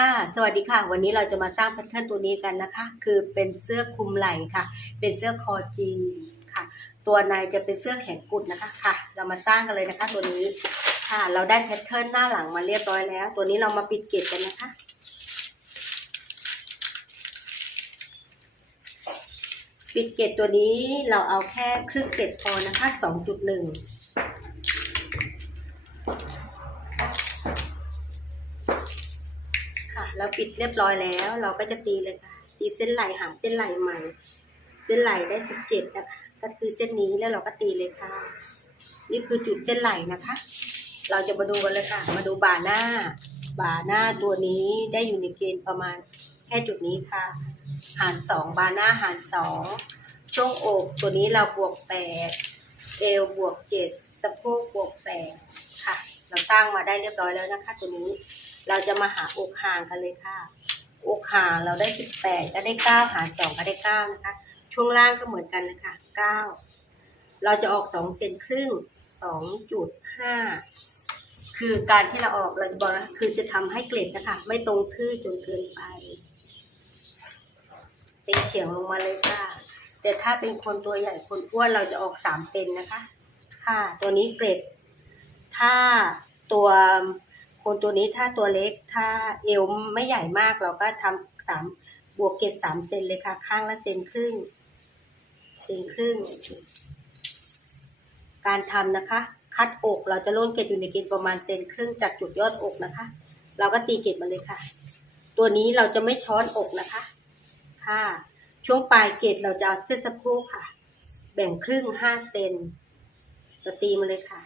ค่ะ สวัสดีค่ะ วันนี้เราจะมาสร้างแพทเทิร์นตัวนี้กันนะคะ คือเป็นเสื้อคลุมไหล่ค่ะ เป็นเสื้อคอจีนค่ะ ตัวในจะเป็นเสื้อแขนกุดนะคะค่ะ เรามาสร้างกันเลยนะคะ ตัวนี้ค่ะ เราได้แพทเทิร์นหน้าหลังมาเรียบร้อยแล้ว ตัวนี้เรามาปิดเกจกันนะคะ ปิดเกจตัวนี้เราเอาแค่ครึ่งเกจพอนะคะ 2.1 เราปิดเรียบร้อยแล้ว เราก็จะตีเลยค่ะ ตีเส้นไหลหาเส้นไหลใหม่ เส้นไหลได้สิบเจ็ดนะคะ ก็คือเส้นนี้แล้วเราก็ตีเลยค่ะ นี่คือจุดเส้นไหลนะคะ เราจะมาดูกันเลยค่ะ มาดูบ่าหน้า บ่าหน้าตัวนี้ได้อยู่ในเกณฑ์ประมาณแค่จุดนี้ค่ะ หารสองบ่าหน้าหารสองช่วงอกตัวนี้เราบวกแปดเอวบวกเจ็ดสะโพกบวกแปดค่ะ เราสร้างมาได้เรียบร้อยแล้วนะคะ ตัวนี้ เราจะมาหาอกห่างกันเลยค่ะ อกห่างเราได้สิบแปดก็ได้เก้าหารสองก็ได้เก้านะคะ ช่วงล่างก็เหมือนกันนะคะเก้าเราจะออกสองเซนครึ่งสองจุดห้าคือการที่เราออกเราจะบอกนะคือจะทำให้เกล็ดนะคะ ไม่ตรงทื่อจนเกินไปตีเฉียงลงมาเลยค่ะ แต่ถ้าเป็นคนตัวใหญ่คนอ้วนเราจะออกสามเซนนะคะ ค่ะ ตัวนี้เกล็ด ถ้าตัว คนตัวนี้ถ้าตัวเล็กถ้าเอวไม่ใหญ่มากเราก็ทำสามบวกเกล็ดสามเซนเลยค่ะ ข้างละเซนครึ่งเซนครึ่ง การทำนะคะ คัดอกเราจะล่นเกล็ดอยู่ในเกณฑ์ประมาณเซนครึ่งจากจุดยอดอกนะคะ เราก็ตีเกล็ดมาเลยค่ะ ตัวนี้เราจะไม่ช้อนอกนะคะ ค่ะ ช่วงปลายเกล็ดเราจะเอาเส้นสะโพกค่ะ แบ่งครึ่งห้าเซนเราตีมาเลยค่ะ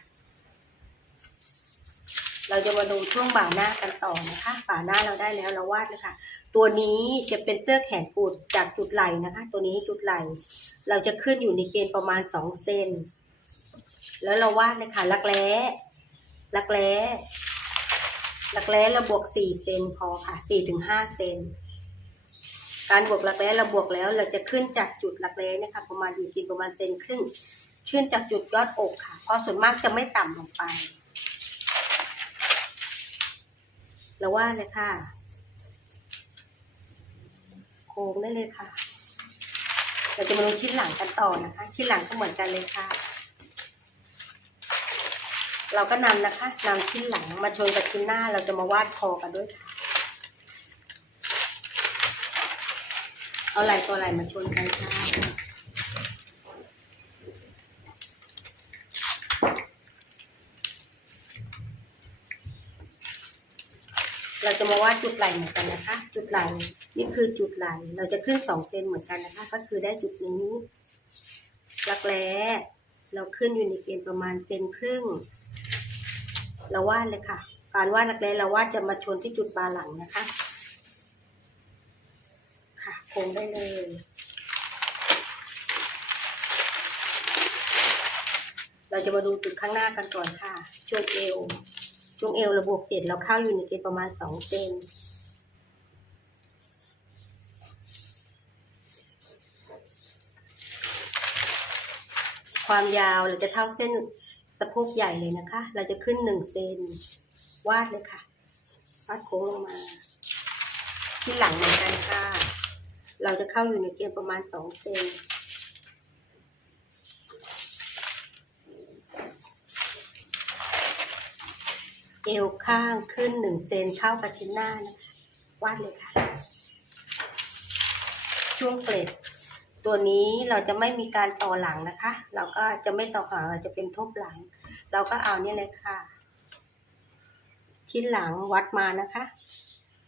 เราจะมาดูช่วงบ่าหน้ากันต่อนะคะบ่าหน้าเราได้แล้วเราวาดเลยค่ะ ตัวนี้จะเป็นเสื้อแขนกุดจากจุดไหล่นะคะ ตัวนี้จุดไหล่ เราจะขึ้นอยู่ในเกณฑ์ประมาณสองเซนแล้วเราวาดเลยค่ะรักแร้รักแร้รักแร้เราบวกสี่เซนพอค่ะสี่ถึงห้าเซนการบวกรักแร้เราบวกแล้ว เราจะขึ้นจากจุดรักแร้นะคะประมาณอยู่กินประมาณเซนครึ่ง ขึ้นจากจุดยอดอกค่ะ เพราะส่วนมากจะไม่ต่ำลงไป เราวาดเลยค่ะ โค้งได้เลยค่ะ เราจะมาลงชิ้นหลังกันต่อนะคะ ชิ้นหลังก็เหมือนกันเลยค่ะ เราก็นำนะคะนำชิ้นหลังมาชนกับชิ้นหน้า เราจะมาวาดคอกันด้วยค่ะ เอาไหล่ตัวไหล่มาชนกันค่ะ เราจะมาวาดจุดไหล่เหมือนกันนะคะ จุดไหล่นี่คือจุดไหล่เราจะขึ้นสองเซนเหมือนกันนะคะ ก็คือได้จุดนี้รักแร้เราขึ้นอยู่ในเกณฑ์ประมาณเซนครึ่ง เราวาดเลยค่ะ การวาดรักแร้เราวาดจะมาชนที่จุดบาหลังนะคะ ค่ะโค้งได้เลยเราจะมาดูจุดข้างหน้ากันก่อนค่ะ ช่วงเอว ช่วงเอวระบวกเจ็ดเราเข้าอยู่ในเกณฑ์ประมาณสองเซนความยาวเราจะเท่าเส้นสะโพกใหญ่เลยนะคะ เราจะขึ้นหนึ่งเซนวาดเลยค่ะวาดโค้งลงมา ที่หลังเหมือนกันค่ะ เราจะเข้าอยู่ในเกณฑ์ประมาณสองเซน เอวข้างขึ้นหนึ่งเซนเท่ากับชิ้นหน้านะคะวาดเลยค่ะ ช่วงเกล็ด ตัวนี้เราจะไม่มีการต่อหลังนะคะ เราก็จะไม่ต่อหลังเราจะเป็นทบหลัง เราก็เอานี่เลยค่ะ ชิ้นหลังวัดมานะคะ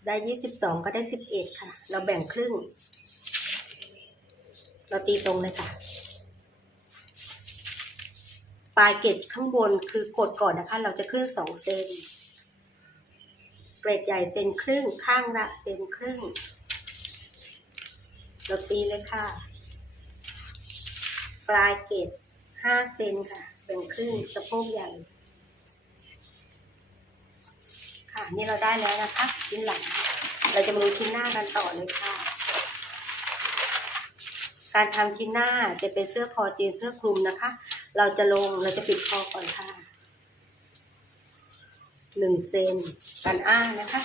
ได้ยี่สิบสองก็ได้สิบเอ็ดค่ะ เราแบ่งครึ่ง เราตีตรงเลยค่ะ ลายเกล็ดข้างบนคือกดก่อนนะคะ เราจะขึ้นสองเซนเกล็ดใหญ่เซนครึ่งข้างละเซนครึ่งเราตีเลยค่ะ ปลายเกล็ดห้าเซนค่ะแบ่งครึ่งสะโพกใหญ่ค่ะนี่เราได้แล้วนะคะชิ้นหลัง เราจะมาดูชิ้นหน้ากันต่อเลยค่ะ การทำชิ้นหน้าจะเป็นเสื้อคอจีนเสื้อคลุมนะคะ เราจะลงเราจะปิดคอก่อนค่ะหนึ่งเซนกันอ้างนะคะ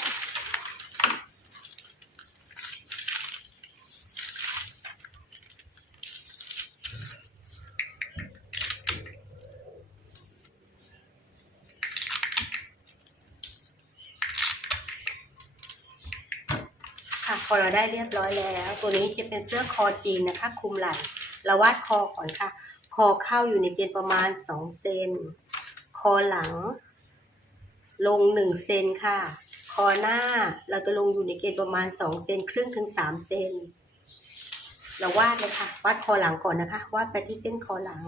ค่ะพอเราได้เรียบร้อยแล้ว ตัวนี้จะเป็นเสื้อคอจีนนะคะ คุมไหล่เราวาดคอก่อนค่ะ คอเข้าอยู่ในเกณฑ์ประมาณสองเซน คอหลัง ลงหนึ่งเซนค่ะ คอหน้าเราจะลงอยู่ในเกณฑ์ประมาณสองเซนครึ่งถึงสามเซน เราวาดเลยค่ะ วาดคอหลังก่อนนะคะ วาดไปที่เส้นคอหลัง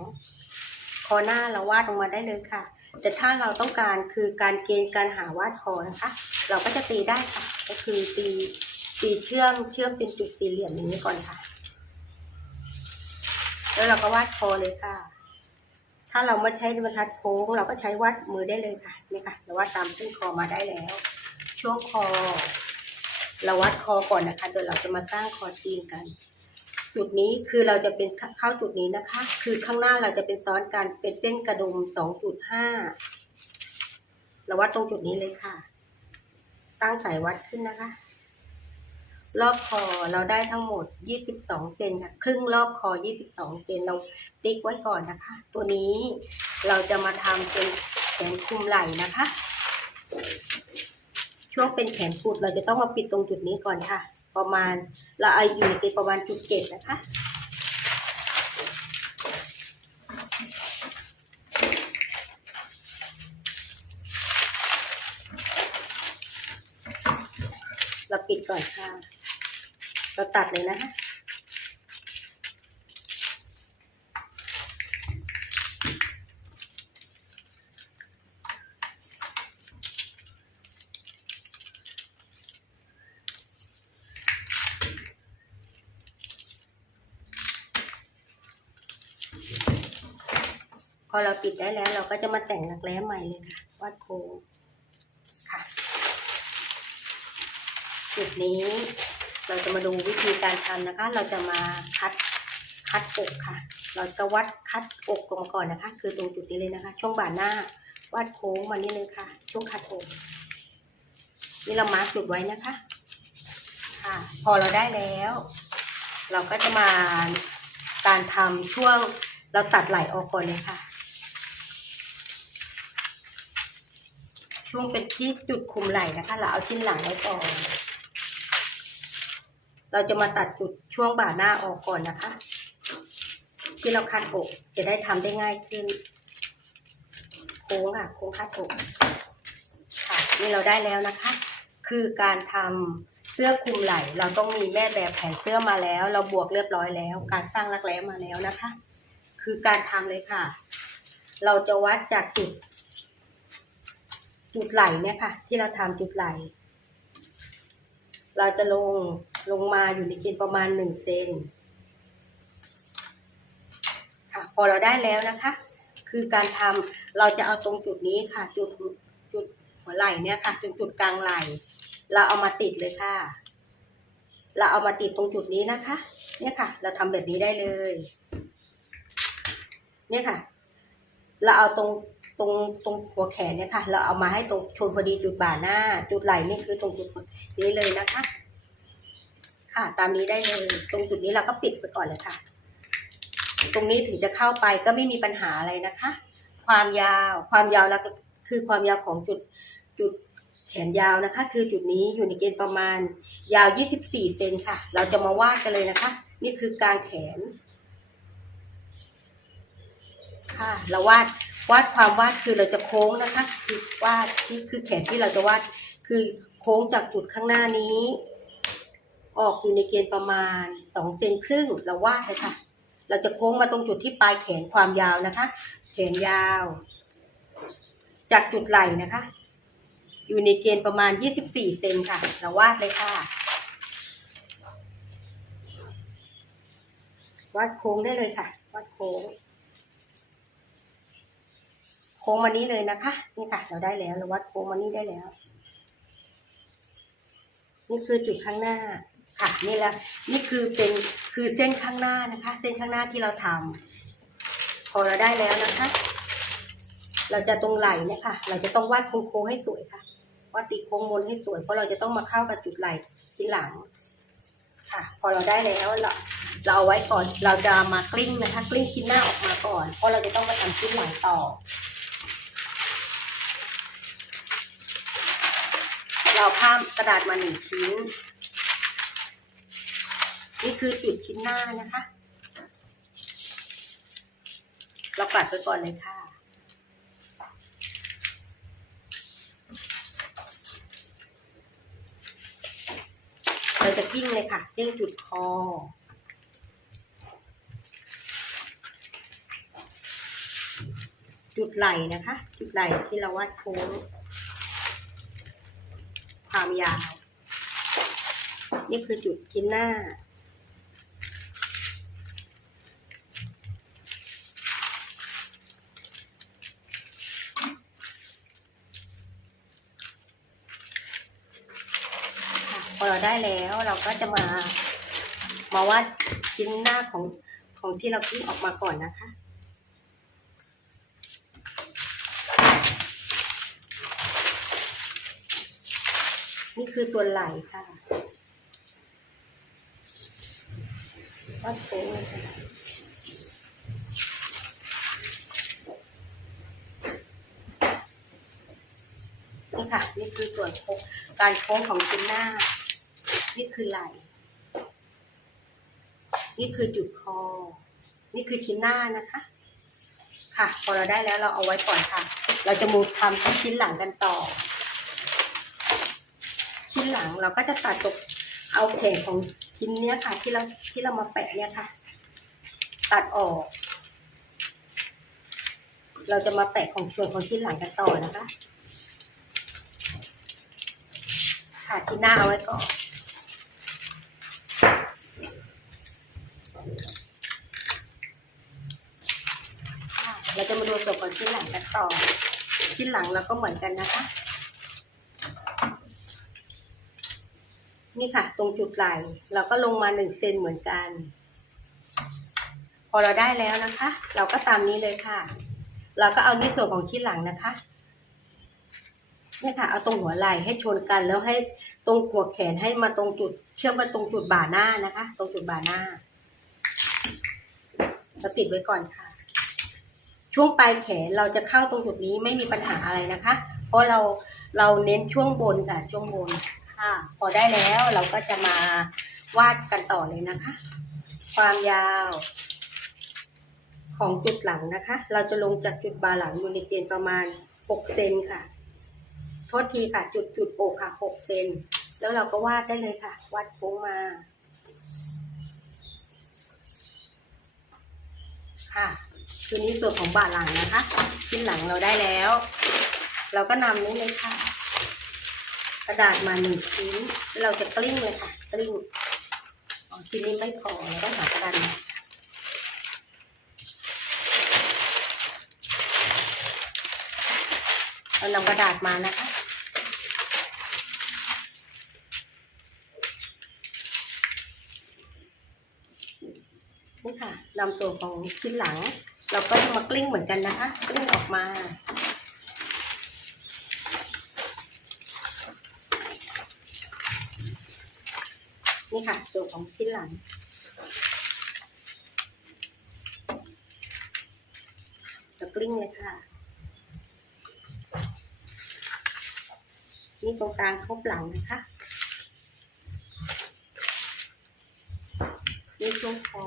คอหน้าเราวาดลงมาได้เลยค่ะ แต่ถ้าเราต้องการคือการเกณฑ์การหาวาดคอนะคะ เราก็จะตีได้ค่ะ ก็คือตีตีเชื่อมเชื่อมเป็นจุดสี่เหลี่ยมอย่างนี้ก่อนค่ะ แล้วเราก็วาดคอเลยค่ะ ถ้าเราไม่ใช้บรรทัดโค้ง เราก็ใช้วัดมือได้เลยค่ะนี่ค่ะ เราวาดตามเส้นคอมาได้แล้ว ช่วงคอ เราวัดคอก่อนนะคะเดี๋ยวเราจะมาสร้างคอจีนกัน จุดนี้คือเราจะเป็นเข้าจุดนี้นะคะ คือข้างหน้าเราจะเป็นซ้อนกันเป็นเส้นกระดุมสองจุดห้าเราวัดตรงจุดนี้เลยค่ะ ตั้งสายวัดขึ้นนะคะ รอบคอเราได้ทั้งหมด 22 เซนค่ะ ครึ่งรอบคอ 22 เซนเราติ๊กไว้ก่อนนะคะ ตัวนี้เราจะมาทำเป็นแขนคุมไหล่นะคะ ช่วงเป็นแขนกุดเราจะต้องมาปิดตรงจุดนี้ก่อนค่ะ ประมาณเราเอาอยู่ในประมาณจุดเจ็ดนะคะเราปิดก่อนค่ะ เราตัดเลยนะคะพอเราปิดได้แล้วเราก็จะมาแต่งหลักแร้ใหม่เลยค่ะวาดโค้งค่ะจุดนี้ เราจะมาดูวิธีการทำนะคะ เราจะมาคัดคัดอกค่ะ เราจะวัดคัดอกก่อนก่อนนะคะ คือตรงจุดนี้เลยนะคะ ช่วงบ่าหน้าวาดโค้งมานี่เลยค่ะ ช่วงคัดอกนี่เรามาร์กจุดไว้นะคะ ค่ะ พอเราได้แล้ว เราก็จะมาการทำช่วงเราตัดไหล่ออกก่อนเลยค่ะ ช่วงเป็นที่จุดคุมไหลนะคะ เราเอาชิ้นหลังไว้ก่อน เราจะมาตัดจุดช่วงบ่าหน้าออกก่อนนะคะ ที่เราคัดอกจะได้ทำได้ง่ายขึ้น โค้งค่ะ โค้งคัดอกค่ะนี่เราได้แล้วนะคะ คือการทำเสื้อคลุมไหล่เราต้องมีแม่แบบแผนเสื้อมาแล้ว เราบวกเรียบร้อยแล้ว การสร้างรักแร้มาแล้วนะคะ คือการทำเลยค่ะ เราจะวัดจากจุด จุดไหล่เนี่ยค่ะ ที่เราทำจุดไหล่เราจะลง ลงมาอยู่ในเกณฑ์ประมาณหนึ่งเซนค่ะพอเราได้แล้วนะคะ คือการทำเราจะเอาตรงจุดนี้ค่ะ จุดจุดหัวไหล่เนี่ยค่ะจุดจุดกลางไหล่ เราเอามาติดเลยค่ะ เราเอามาติดตรงจุดนี้นะคะ เนี่ยค่ะ เราทำแบบนี้ได้เลย เนี่ยค่ะ เราเอาตรงตรงตรงหัวแขนเนี่ยค่ะ เราเอามาให้ตรงชนพอดีจุดบ่าหน้า จุดไหล่นี่คือตรงจุดนี้เลยนะคะ ค่ะ ตามนี้ได้เลยตรงจุดนี้เราก็ปิดไปก่อนเลยค่ะ ตรงนี้ถึงจะเข้าไปก็ไม่มีปัญหาอะไรนะคะ ความยาวความยาวแล้วคือความยาวของจุดจุดแขนยาวนะคะ คือจุดนี้อยู่ในเกณฑ์ประมาณยาว 24เซนค่ะ เราจะมาวาดกันเลยนะคะ นี่คือกลางแขน ค่ะ เราวาดวาดความวาดคือเราจะโค้งนะคะ คือวาดที่คือแขนที่เราจะวาดคือโค้งจากจุดข้างหน้านี้ ออกอยู่ในเกณฑ์ประมาณสองเซนครึ่งเราวาดเลยค่ะ เราจะโค้งมาตรงจุดที่ปลายแขนความยาวนะคะ แขนยาว จากจุดไหล่นะคะ อยู่ในเกณฑ์ประมาณ 24เซนค่ะ เราวาดเลยค่ะ วาดโค้งได้เลยค่ะ วาดโค้ง โค้งมานี้เลยนะคะ นี่ค่ะ เราได้แล้ว เราวัดโค้งมานี้ได้แล้ว นี่คือจุดข้างหน้า ค่ะนี่แหละนี่คือเป็นคือเส้นข้างหน้านะคะ เส้นข้างหน้าที่เราทำพอเราได้แล้วนะคะ เราจะตรงไหล่เนี่ยค่ะ เราจะต้องวาดโค้งให้สวยค่ะวาดตีโค้งมนให้สวยเพราะเราจะต้องมาเข้ากับจุดไหล่ที่หลัง ค่ะ พอเราได้แล้วเราเราเอาไว้ก่อนเราจะมากลิ้งนะคะกลิ้งชิ้นหน้าออกมาก่อน เพราะเราจะต้องมาทำชิ้นหลังต่อ เราผ้ากระดาษมาหนึ่งชิ้น นี่คือจุดชิ้นหน้านะคะ เราปัดไปก่อนเลยค่ะ เราจะกิ้งเลยค่ะกิ้งจุดคอจุดไหล่นะคะ จุดไหล่ที่เราวาดโค้งความยาว นี่คือจุดชิ้นหน้า ค่ะพอเรา ได้แล้วเราก็จะมา มาวาดชิ้นหน้าของของที่เราพิมพ์ออกมาก่อนนะคะนี่คือตัวไหล่ค่ะวาดโค้งเลยค่ะนี่ค่ะ นี่คือส่วนโค้งการโค้งของชิ้นหน้า นี่คือไหล่ นี่คือจุดคอ นี่คือชิ้นหน้านะคะ ค่ะ พอเราได้แล้วเราเอาไว้ก่อนค่ะ เราจะมูทำที่ชิ้นหลังกันต่อ ชิ้นหลังเราก็จะตัดตกเอาแขนของชิ้นเนี้ยค่ะ ที่เราที่เรามาแปะเนี่ยค่ะ ตัดออก เราจะมาแปะของส่วนของชิ้นหลังกันต่อนะคะค่ะชิ้นหน้าเอาไว้ก่อนค่ะ เราจะมาดูส่วนของชิ้นหลังกันต่อ ชิ้นหลังเราก็เหมือนกันนะคะ นี่ค่ะ ตรงจุดไหล่เราก็ลงมาหนึ่งเซนเหมือนกัน พอเราได้แล้วนะคะ เราก็ตามนี้เลยค่ะ เราก็เอาในส่วนของชิ้นหลังนะคะนี่ค่ะเอาตรงหัวไหล่ให้ชนกันแล้วให้ตรงหัวแขนให้มาตรงจุด เชื่อมมาตรงจุดบ่าหน้านะคะ ตรงจุดบ่าหน้าเราติดไว้ก่อนค่ะ ช่วงปลายแขนเราจะเข้าตรงจุดนี้ไม่มีปัญหาอะไรนะคะ เพราะเราเราเน้นช่วงบนค่ะช่วงบนค่ะ พอได้แล้วเราก็จะมาวาดกันต่อเลยนะคะ ความยาวของจุดหลังนะคะ เราจะลงจากจุดบาหลังอยู่ในเกณฑ์ประมาณ 6 เซนค่ะ โทษทีค่ะ จุดจุดอกค่ะ 6 เซน แล้วเราก็วาดได้เลยค่ะ วาดโค้งมา ค่ะ คือนี้ส่วนของบาหลังนะคะชิ้นหลังเราได้แล้ว เราก็นำนี้เลยค่ะ กระดาษมาหนึ่งชิ้น เราจะกลิ้งเลยค่ะ กลิ้งอ๋อชิ้นนี้ไม่พอเราต้องหากระดาษเรานำกระดาษมานะคะ นี่ค่ะนำส่วของชิ้นหลัง เราก็จะมากลิ้งเหมือนกันนะคะ กลิ้งออกมา นี่ค่ะส่วของชิ้นหลังจะกลิ้งเลยค่ะ นี่ตรงกลางครบหลังนะคะ นี่ช่วงคอ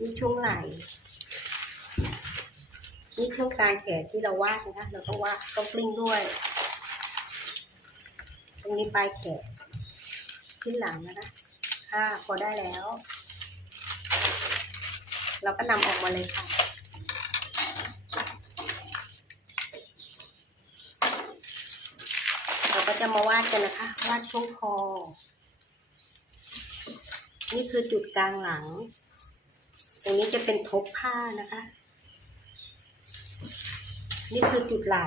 นี่ช่วงไหล่นี่ช่วงกลางแขนที่เราวาดนะคะ เราก็วาดต้องกลิ้งด้วย ตรงนี้ปลายแขนขึ้นหลังนะคะค่ะพอได้แล้ว เราก็นำออกมาเลยค่ะเราก็จะมาวาดกันนะคะ วาดช่วงคอ นี่คือจุดกลางหลัง ตรงนี้จะเป็นทบผ้านะคะ นี่คือจุดไหล่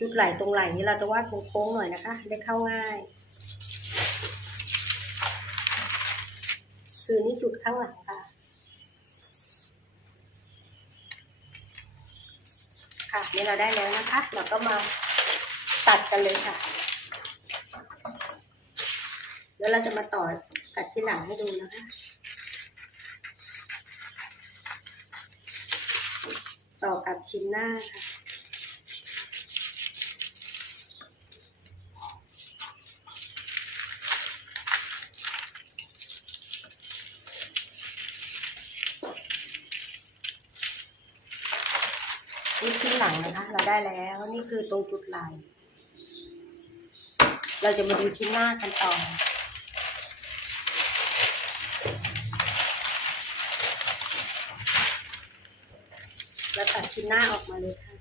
จุดไหล่ตรงไหล่นี้เราจะวาดโค้งๆหน่อยนะคะ ได้เข้าง่ายคือนี่จุดข้างหลังค่ะ ค่ะนี่เราได้แล้วนะคะ เราก็มาตัดกันเลยค่ะ แล้วเราจะมาต่อกัดที่หลังให้ดูนะคะ ชิ้นหน้าค่ะนี่ชิ้นหลังนะคะ เราได้แล้วนี่คือตรงจุดไหลเราจะมาดูชิ้นหน้ากันต่อ หน้าออกมาเลยค่ะ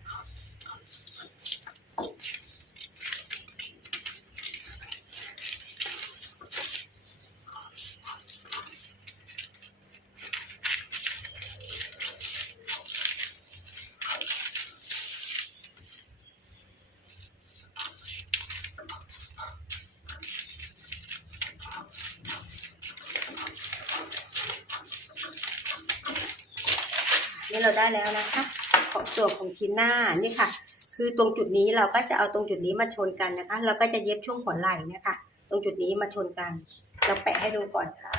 นี่เราได้แล้วนะคะ ของส่วนของชิ้นหน้านี่ค่ะ คือตรงจุดนี้เราก็จะเอาตรงจุดนี้มาชนกันนะคะเราก็จะเย็บช่วงหัวไหล่นี่ยค่ะตรงจุดนี้มาชนกัน เราแปะให้ดูก่อนค่ะ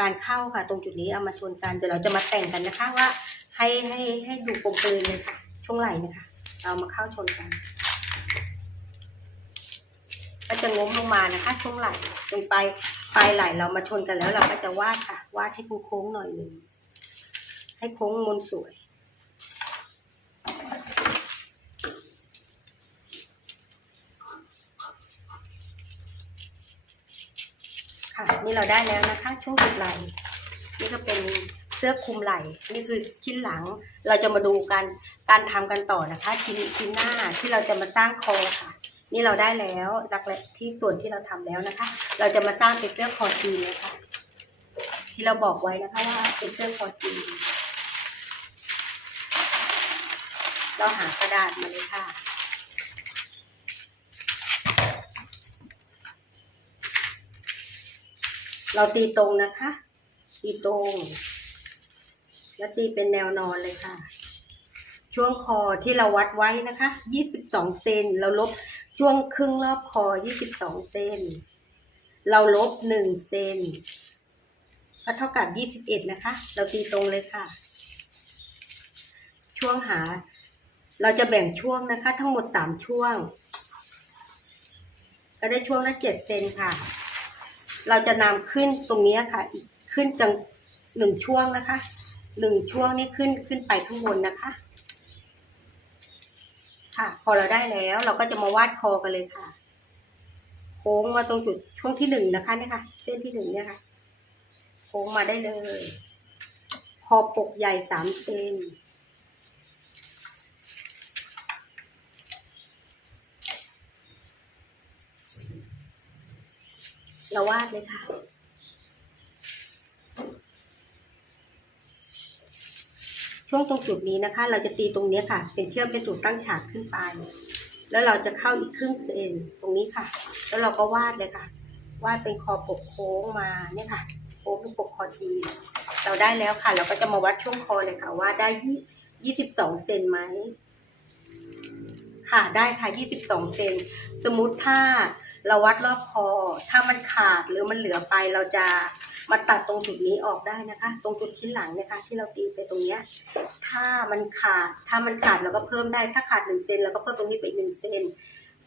การเข้าค่ะ ตรงจุดนี้เอามาชนกันเดี๋ยวเราจะมาแต่งกันนะคะว่า ให้ให้ให้ดูกลมกลืนเลยค่ะ ช่วงไหล่นะคะ เรามาเข้าชนกันก็จะงมลงมานะคะ ช่วงไหล่ตรงปลายปลายไหล่เรามาชนกันแล้วเราก็จะวาดค่ะวาดให้โค้งๆหน่อยหนึ่ง ให้โค้งมนสวย ค่ะ นี่เราได้แล้วนะคะ ช่วงจุดไหลนี่ก็เป็นเสื้อคลุมไหล่นี่คือชิ้นหลัง เราจะมาดูการการทำกันต่อนะคะ ชิ้นชิ้นหน้าที่เราจะมาสร้างคอค่ะ นี่เราได้แล้วหลักแหละที่ส่วนที่เราทำแล้วนะคะ เราจะมาสร้างเป็นเสื้อคอจีนนะคะที่เราบอกไว้นะคะว่าเป็นเสื้อคอจีน เราหากระดาษมาเลยค่ะ เราตีตรงนะคะ ตีตรง แล้วตีเป็นแนวนอนเลยค่ะ ช่วงคอที่เราวัดไว้นะคะ 22 เซน เราลบช่วงครึ่งรอบคอ 22 เซน เราลบ 1 เซนก็เท่ากับ 21 นะคะ เราตีตรงเลยค่ะ ช่วงหา เราจะแบ่งช่วงนะคะ ทั้งหมด3ช่วง ก็ได้ช่วงละ7เซนค่ะ เราจะนำขึ้นตรงนี้ค่ะ อีกขึ้นจังหนึ่งช่วงนะคะหนึ่งช่วงนี้ขึ้นขึ้นไปข้างบนนะคะ ค่ะ พอเราได้แล้วเราก็จะมาวาดคอกันเลยค่ะ โค้งมาตรงจุดช่วงที่หนึ่งนะคะเนี่ยค่ะ เส้นที่หนึ่งเนี่ยค่ะ โค้งมาได้เลย คอปกใหญ่สามเซน เราวาดเลยค่ะ ช่วงตรงจุดนี้นะคะ เราจะตีตรงนี้ค่ะ เป็นเชื่อมเป็นจุดตั้งฉากขึ้นไป แล้วเราจะเข้าอีกครึ่งเซนตรงนี้ค่ะ แล้วเราก็วาดเลยค่ะ วาดเป็นคอปกโค้งมาเนี่ยค่ะโค้งเป็นปกคอจีนเราได้แล้วค่ะ เราก็จะมาวัดช่วงคอเลยค่ะ ว่าได้ยี่สิบสองเซนไหม ค่ะได้ค่ะยี่สิบสองเซนสมมุติถ้าเราวัดรอบคอ ถ้ามันขาดหรือมันเหลือไปเราจะมาตัดตรงจุดนี้ออกได้นะคะ ตรงจุดชิ้นหลังนะคะ ที่เราตีไปตรงเนี้ยถ้ามันขาดถ้ามันขาดเราก็เพิ่มได้ถ้าขาดหนึ่งเซนเราก็เพิ่มตรงนี้ไปอีกหนึ่งเซน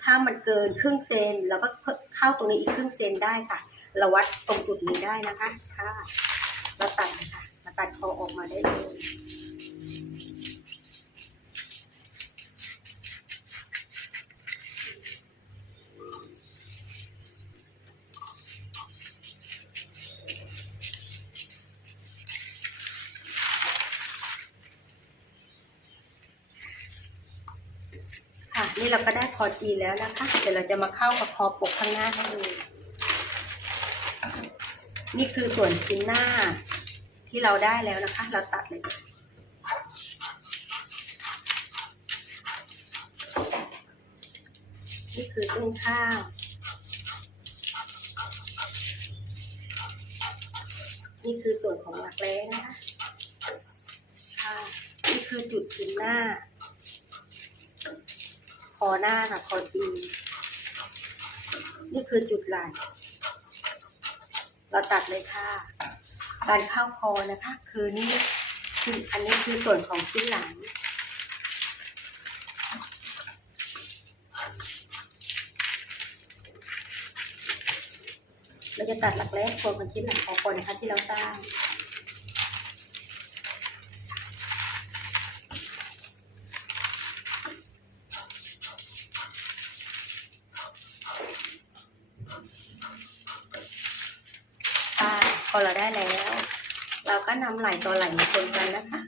ถ้ามันเกินครึ่งเซนเราก็เข้าตรงนี้อีกครึ่งเซนได้ค่ะ เราวัดตรงจุดนี้ได้นะคะค่ะเราตัดค่ะมาตัดคอออกมาได้เลย นี่เราก็ได้คอจีแล้วนะคะ เดี๋ยวเราจะมาเข้ากับคอปกข้างหน้าให้ดู นี่คือส่วนชิ้นหน้าที่เราได้แล้วนะคะ เราตัดเลยนี่คือต้นข้าวนี่คือส่วนของหลักแร้นะคะ ค่ะ นี่คือจุดชิ้นหน้า อหน้าค่ะคอตีนนี่คือจุดไหลเราตัดเลยค่ะ การเข้าคอนะคะ คือนี่คืออันนี้คือส่วนของชิ้นหลังเราจะตัดหลักแรกส่วนของชิ้นหลังของคนนะคะที่เราสร้าง อเราได้แล้ว เราก็นำไหล่ต่อไหล่มาชนกันนะคะ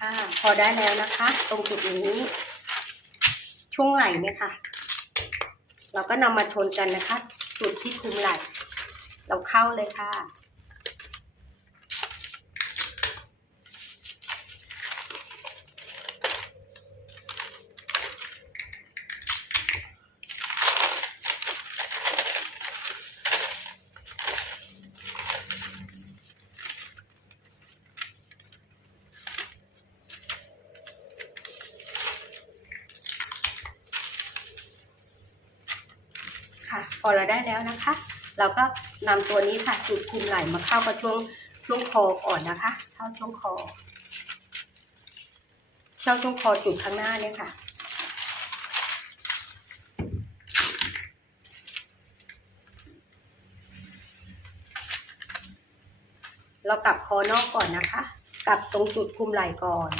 ค่ะ พอได้แล้วนะคะ ตรงจุดนี้ ช่วงไหล่เนี่ยค่ะ เราก็นำมาชนกันนะคะ จุดที่คุมไหล่ เราเข้าเลยค่ะ พอเราได้แล้วนะคะ เราก็นำตัวนี้ค่ะจุดคุมไหล่มาเข้ากับช่วงช่วงคอก่อนนะคะ เข้าช่วงคอเข้าช่วงคอจุดข้างหน้าเนี่ยค่ะเรากลับคอนอกก่อนนะคะ กลับตรงจุดคุมไหล่ก่อน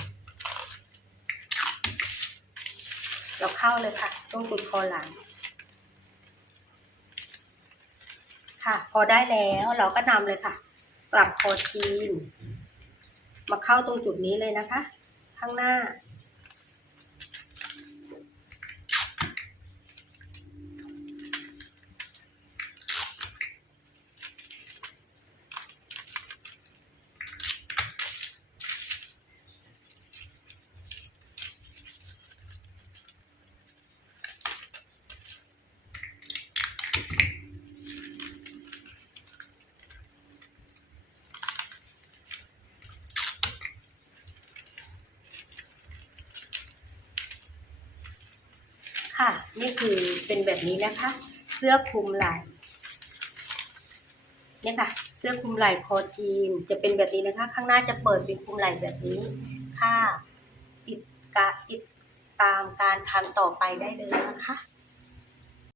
เราเข้าเลยค่ะ ตรงจุดคอหลัง ค่ะ พอได้แล้วเราก็นำเลยค่ะ กลับคอทีนมาเข้าตรงจุดนี้เลยนะคะ ข้างหน้า ค่ะ นี่คือเป็นแบบนี้นะคะ เสื้อคลุมไหล่เนี่ยค่ะ เสื้อคลุมไหล่คอจีนจะเป็นแบบนี้นะคะ ข้างหน้าจะเปิดเป็นคลุมไหล่แบบนี้ ค่ะติดกะติดตามการทำต่อไปได้เลยนะคะ